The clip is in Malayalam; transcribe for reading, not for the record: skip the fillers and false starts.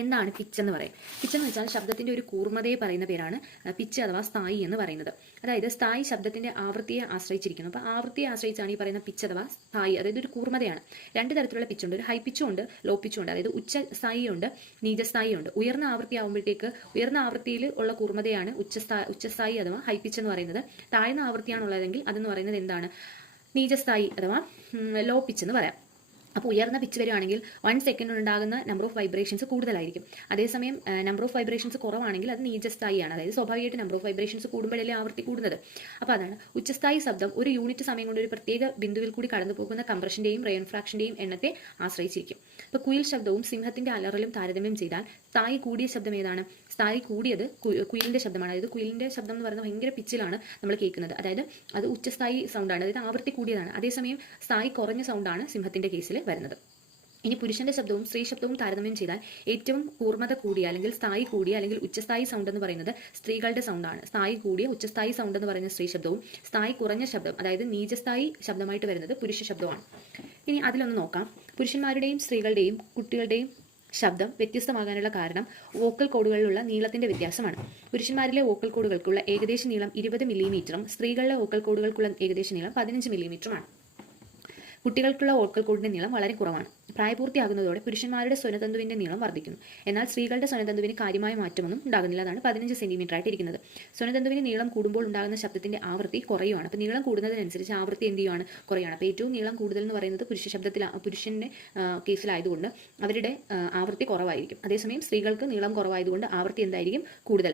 എന്താണ് പിച്ച് എന്ന് പറയും? പിച്ച് എന്ന് വെച്ചാൽ ശബ്ദത്തിന്റെ ഒരു കൂർമ്മതയെ പറയുന്ന പേരാണ് പിച്ച് അഥവാ സ്ഥായി എന്ന് പറയുന്നത്. അതായത് സ്ഥായി ശബ്ദത്തിന്റെ ആവൃത്തിയെ ആശ്രയിച്ചിരിക്കുന്നു. അപ്പോൾ ആവൃത്തിയെ ആശ്രയിച്ചാണ് ഈ പറയുന്ന പിച്ച് അഥവാ സ്ഥായി, അതായത് ഒരു കൂർമ്മതയാണ്. രണ്ട് തരത്തിലുള്ള പിച്ചുണ്ട്, ഒരു ഹൈ പിച്ചും ഉണ്ട്, ലോ പിച്ചും ഉണ്ട്. അതായത് ഉച്ച സ്ഥായിയുണ്ട്, നീചസ്ഥായിയുണ്ട്. ഉയർന്ന ആവൃത്തി ആകുമ്പോഴത്തേക്ക് ഉയർന്ന ആവൃത്തിയിൽ ഉള്ള കൂർമ്മതയാണ് ഉച്ചസ്ഥായി അഥവാ ഹൈ പിച്ച് എന്ന് പറയുന്നത്. താഴ്ന്ന ആവൃത്തിയാണുള്ളതെങ്കിൽ അതെന്ന് പറയുന്നത് എന്താണ്? നീചസ്ഥായി അഥവാ ലോ പിച്ച് എന്ന് പറയാം. അപ്പോൾ ഉയർന്ന പിച്ച് വരികയാണെങ്കിൽ 1 സെക്കൻഡ് ഉണ്ടാകുന്ന നമ്പർ ഓഫ് വൈബ്രേഷൻസ് കൂടുതലായിരിക്കും. അതേസമയം നമ്പർ ഓഫ് വൈബ്രേഷൻസ് കുറവാണെങ്കിൽ അത് നീചസ്ഥായിയാണ്. അതായത് സ്വാഭാവികമായിട്ട് നമ്പർ ഓഫ് വൈബ്രേഷൻസ് കൂടുമ്പോഴല്ലേ ആവൃത്തി കൂടുന്നത്. അപ്പോൾ അതാണ് ഉച്ചസ്ഥായി ശബ്ദം ഒരു യൂണിറ്റ് സമയം കൊണ്ട് ഒരു പ്രത്യേക ബിന്ദുവിൽ കൂടി കടന്നു പോകുന്ന കംപ്രഷന്റെയും റെയിൻഫ്രാക്ഷന്റെയും എണ്ണത്തെ ആശ്രയിച്ചിരിക്കും. ഇപ്പോൾ കുയിൽ ശബ്ദവും സിംഹത്തിന്റെ അലറലും താരതമ്യം ചെയ്താൽ സ്ഥായി കൂടിയ ശബ്ദം ഏതാണ്? സ്ഥായി കൂടിയത് കുയിലിന്റെ ശബ്ദമാണ്. അതായത് കുയിലിന്റെ ശബ്ദം എന്ന് പറയുന്നത് ഭയങ്കര പിച്ചിലാണ് നമ്മൾ കേൾക്കുന്നത്. അതായത് അത് ഉച്ചസ്ഥായി സൗണ്ടാണ്, അതായത് ആവൃത്തി കൂടിയതാണ്. അതേസമയം സ്ഥായി കുറഞ്ഞ സൗണ്ടാണ് സിംഹത്തിന്റെ കേസിൽ വരുന്നത്. ഇനി പുരുഷന്റെ ശബ്ദവും സ്ത്രീ ശബ്ദവും താരതമ്യം ചെയ്താൽ ഏറ്റവും കൂർമ്മത കൂടിയ അല്ലെങ്കിൽ സ്ഥായി കൂടിയ അല്ലെങ്കിൽ ഉച്ചസ്ഥായി സൗണ്ട് എന്ന് പറയുന്നത് സ്ത്രീകളുടെ സൗണ്ടാണ്. സ്ഥായി കൂടിയ ഉച്ചസ്ഥായി സൗണ്ട് എന്ന് പറയുന്ന സ്ത്രീ ശബ്ദവും സ്ഥായി കുറഞ്ഞ ശബ്ദം അതായത് നീചസ്ഥായി ശബ്ദമായിട്ട് വരുന്നത് പുരുഷ ശബ്ദമാണ്. ഇനി അതിലൊന്ന് നോക്കാം. പുരുഷന്മാരുടെയും സ്ത്രീകളുടെയും കുട്ടികളുടെയും ശബ്ദം വ്യത്യസ്തമാകാനുള്ള കാരണം വോക്കൽ കോഡുകളിലുള്ള നീളത്തിന്റെ വ്യത്യാസമാണ്. പുരുഷന്മാരിലെ വോക്കൽ കോഡുകൾക്കുള്ള ഏകദേശ നീളം 20 മില്ലിമീറ്ററും സ്ത്രീകളിലെ വോക്കൽ കോഡുകൾക്കുള്ള ഏകദേശ നീളം 15 മില്ലിമീറ്ററുമാണ്. കുട്ടികൾക്കുള്ള വോക്കൽ കോഡിന്റെ നീളം വളരെ കുറവാണ്. പ്രായപൂർത്തിയാകുന്നതോടെ പുരുഷന്മാരുടെ സ്വനതന്തുവിന്റെ നീളം വർദ്ധിക്കുന്നു. എന്നാൽ സ്ത്രീകളുടെ സ്വനതന്തുവിന് കാര്യമായ മാറ്റമൊന്നും ഉണ്ടാകുന്നില്ല. അതാണ് 15 സെന്റിമീറ്റർ ആയിട്ട് ഇരിക്കുന്നത്. സ്വനതന്തുവിന് നീളം കൂടുമ്പോൾ ഉണ്ടാകുന്ന ശബ്ദത്തിന്റെ ആവൃത്തി കുറയുവാണ്. അപ്പോൾ നീളം കൂടുന്നതിനനുസരിച്ച് ആവൃത്തി എന്ത് ചെയ്യുവാണ്? കുറയാണ്. അപ്പോൾ ഏറ്റവും നീളം കൂടുതൽ എന്ന് പറയുന്നത് പുരുഷന്റെ കേസിലായതുകൊണ്ട് അവരുടെ ആവൃത്തി കുറവായിരിക്കും. അതേസമയം സ്ത്രീകൾക്ക് നീളം കുറവായതുകൊണ്ട് ആവൃത്തി എന്തായിരിക്കും? കൂടുതൽ.